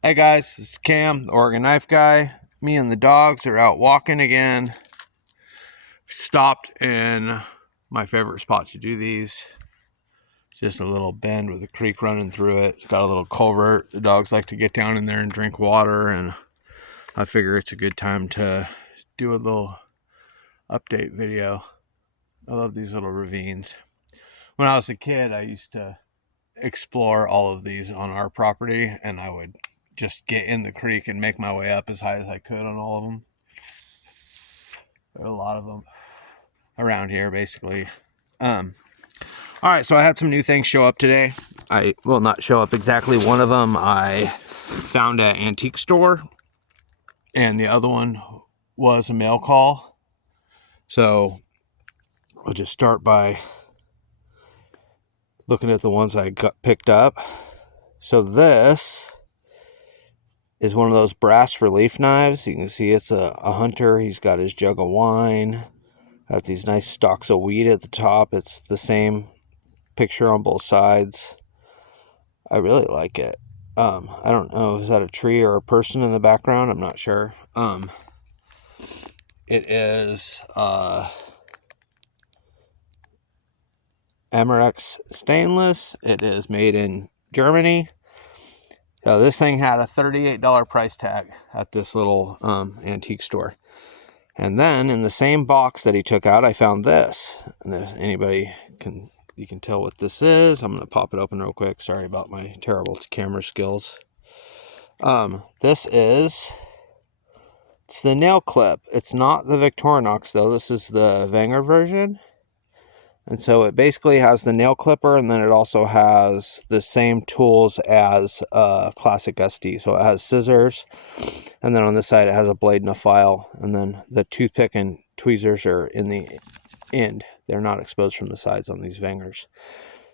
Hey guys, it's Cam, the Oregon Knife Guy. Me and the dogs are out walking again. Stopped in my favorite spot to do these. It's just a little bend with a creek running through it. It's got a little culvert. The dogs like to get down in there and drink water, and I figure it's a good time to do a little update video. I love these little ravines. When I was a kid, I used to explore all of these on our property, and I would just get in the creek and make my way up as high as I could on all of them. There are a lot of them around here, basically. All right, so I had some new things show up today. Well, not show up exactly. One of them I found at an antique store, and the other one was a mail call. So I'll just start by looking at the ones I got picked up. So this is one of those brass relief knives. You can see it's a hunter. He's got his jug of wine. Got these nice stalks of weed at the top. It's the same picture on both sides. I really like it. I don't know, is that a tree or a person in the background? I'm not sure. It is Amerex stainless. It is made in Germany. So this thing had a $38 price tag at this little antique store. And then in the same box that he took out, I found this. And if anybody you can tell what this is. I'm going to pop it open real quick. Sorry about my terrible camera skills. It's the nail clip. It's not the Victorinox though. This is the Wenger version. And so it basically has the nail clipper, and then it also has the same tools as Classic SD. So it has scissors, and then on this side it has a blade and a file, and then the toothpick and tweezers are in the end. They're not exposed from the sides on these Wengers.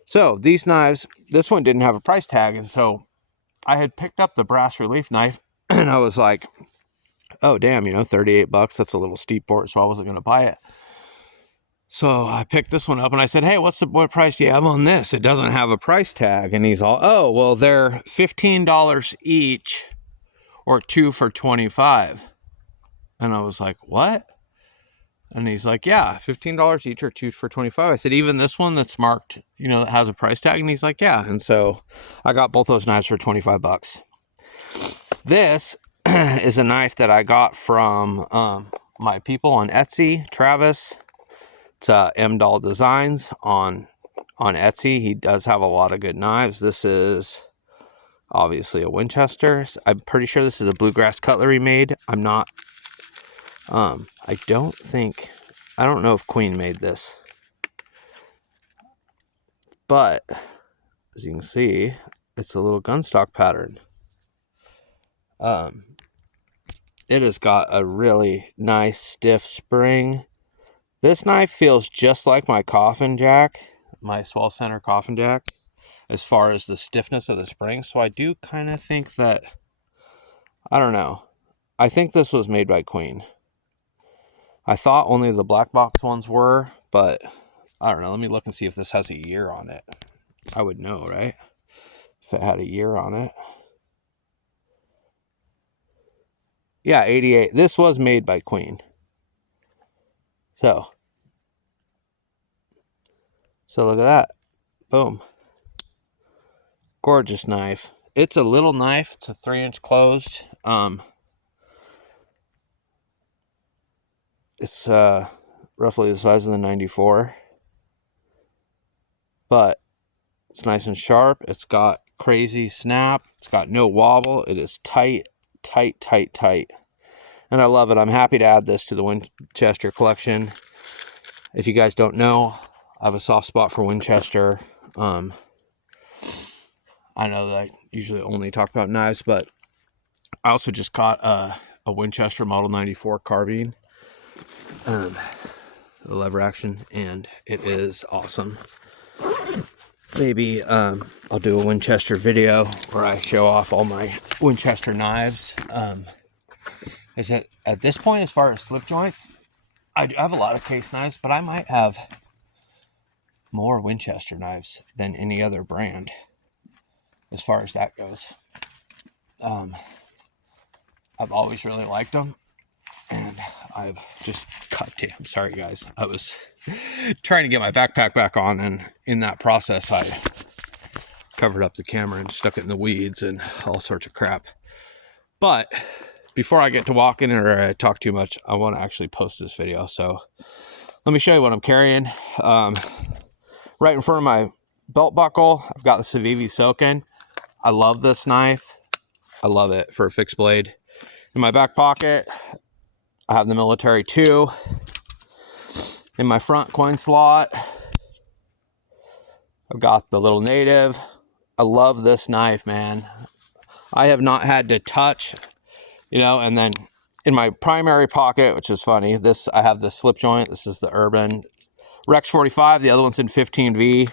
So these knives, this one didn't have a price tag, and so I had picked up the brass relief knife, and I was like, oh damn, $38, that's a little steep for it, so I wasn't going to buy it. So I picked this one up and I said, hey, what price do you have on this? It doesn't have a price tag. And he's all, oh, well, they're $15 each or 2 for $25. And I was like, what? And he's like, yeah, $15 each or 2 for $25. I said, even this one that's marked, that has a price tag? And he's like, yeah. And so I got both those knives for $25. This is a knife that I got from my people on Etsy, Travis. It's M-Doll Designs on Etsy. He does have a lot of good knives. This is obviously a Winchester. I'm pretty sure this is a Bluegrass Cutlery made. I'm not, I don't know if Queen made this. But, as you can see, it's a little gunstock pattern. It has got a really nice stiff spring. This knife feels just like my coffin jack, my Swell Center coffin jack, as far as the stiffness of the spring. So I do kind of think that, I don't know, I think this was made by Queen. I thought only the black box ones were, but I don't know. Let me look and see if this has a year on it. I would know, right? If it had a year on it. Yeah, 88. This was made by Queen. So look at that. Boom. Gorgeous knife. It's a little knife. It's a 3-inch closed. It's roughly the size of the 94. But it's nice and sharp. It's got crazy snap. It's got no wobble. It is tight, tight, tight, tight. And I love it. I'm happy to add this to the Winchester collection. If you guys don't know, I have a soft spot for Winchester. I know that I usually only talk about knives, but I also just caught a Winchester Model 94 carbine. The lever action, and it is awesome. Maybe I'll do a Winchester video where I show off all my Winchester knives. Is it at this point, as far as slip joints, I have a lot of case knives, but I might have more Winchester knives than any other brand as far as that goes. I've always really liked them, and I've just, god damn, sorry guys, I was trying to get my backpack back on, and in that process I covered up the camera and stuck it in the weeds and all sorts of crap. But before I get to walking or I talk too much, I want to actually post this video. So let me show you what I'm carrying. Right in front of my belt buckle, I've got the Civivi Silken. I love this knife. I love it for a fixed blade. In my back pocket, I have the Military 2. In my front coin slot, I've got the little Native. I love this knife, man. I have not had to touch, you know. And then in my primary pocket, which is funny, this, I have the slip joint. This is the Urban Rex 45. The other one's in 15V.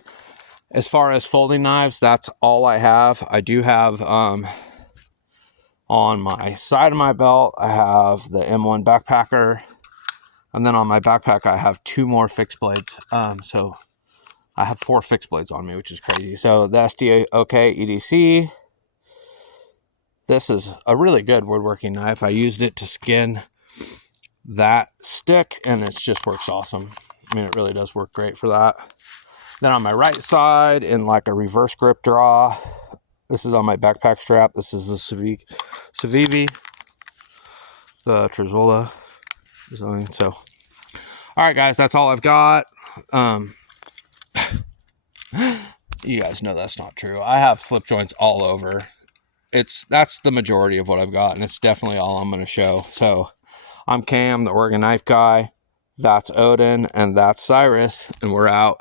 As far as folding knives, that's all I have. I do have, on my side of my belt, I have the M1 Backpacker. And then on my backpack, I have 2 more fixed blades. So I have 4 fixed blades on me, which is crazy. So the SDOK EDC. This is a really good woodworking knife. I used it to skin that stick, and it just works awesome. I mean, it really does work great for that. Then on my right side, in like a reverse grip draw, this is on my backpack strap. This is the Civivi, the Trezola design. So, all right, guys, that's all I've got. You guys know that's not true. I have slip joints all over. That's the majority of what I've got, and it's definitely all I'm going to show. So I'm Cam, the Oregon Knife Guy. That's Odin, and that's Cyrus, and we're out.